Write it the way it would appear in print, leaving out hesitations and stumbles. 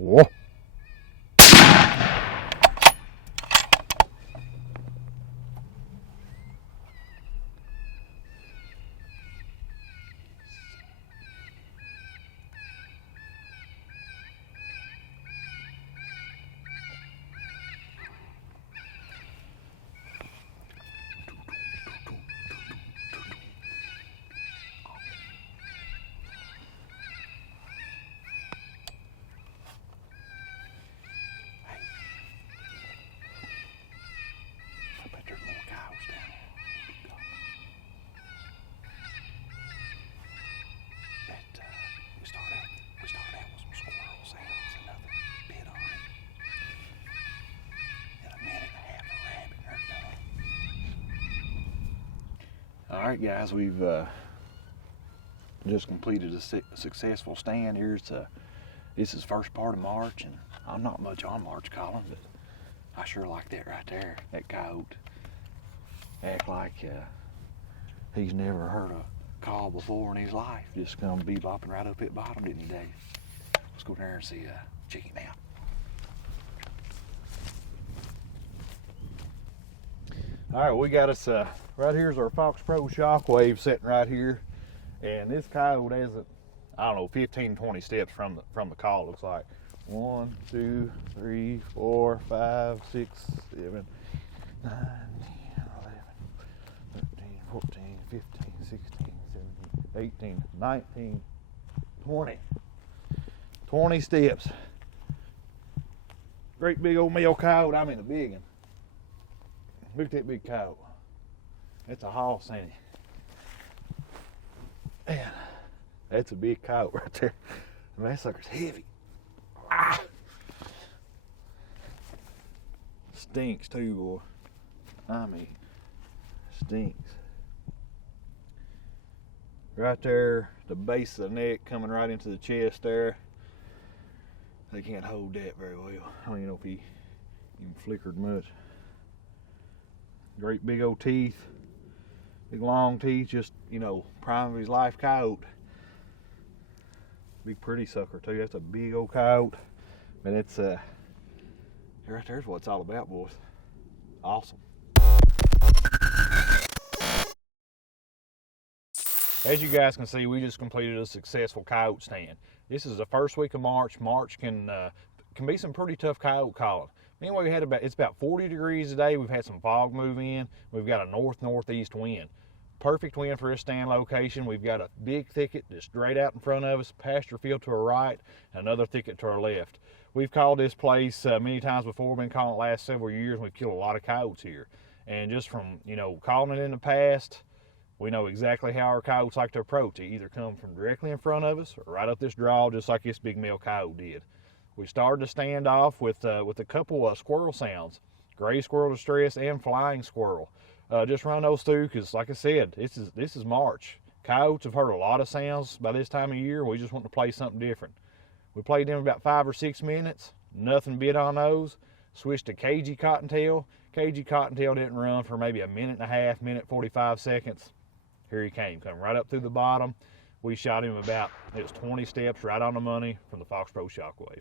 Whoa. All right, guys, we've just completed a successful stand. This is first part of March, and I'm not much on March calling, but I sure like that right there. That coyote act like he's never heard a call before in his life. Just come bebopping right up at bottom, didn't he, Dave? Let's go there and see check him out. All right, we got us right here's our Fox Pro Shockwave sitting right here, and this coyote has I don't know 15-20 steps from the call. Looks like 1, 2, 3, 4, 5, 6, 7, 9, 10, 11, 13, 14, 15, 16, 17, 18, 19, 20 steps. Great big old male coyote. I mean the big one. Look at that big coyote. That's a hoss, ain't it? Man, that's a big coyote right there. Man, that sucker's heavy. Ah! Stinks too, boy. I mean, stinks. Right there, the base of the neck coming right into the chest there. They can't hold that very well. I don't even know if he even flickered much. Great big old teeth, big long teeth, just, you know, prime of his life coyote. Big pretty sucker too. That's a big old coyote. But it's right there's what it's all about, boys. Awesome. As you guys can see, we just completed a successful coyote stand. This is the first week of March. March can be some pretty tough coyote calling. Anyway, it's about 40 degrees today. We've had some fog move in. We've got a north-northeast wind. Perfect wind for this stand location. We've got a big thicket just straight out in front of us, pasture field to our right, and another thicket to our left. We've called this place many times before. We've been calling it the last several years, and we've killed a lot of coyotes here. And just from, you know, calling it in the past, we know exactly how our coyotes like to approach. They either come from directly in front of us or right up this draw, just like this big male coyote did. We started the stand off with a couple of squirrel sounds, gray squirrel distress and flying squirrel. Just run those through because, like I said, this is March. Coyotes have heard a lot of sounds by this time of year. We just want to play something different. We played them about 5 or 6 minutes. Nothing bit on those. Switched to cagey cottontail. Cagey cottontail didn't run for maybe a minute and a half, minute 45 seconds. Here he came, coming right up through the bottom. We shot him about, it was 20 steps right on the money from the Fox Pro Shockwave.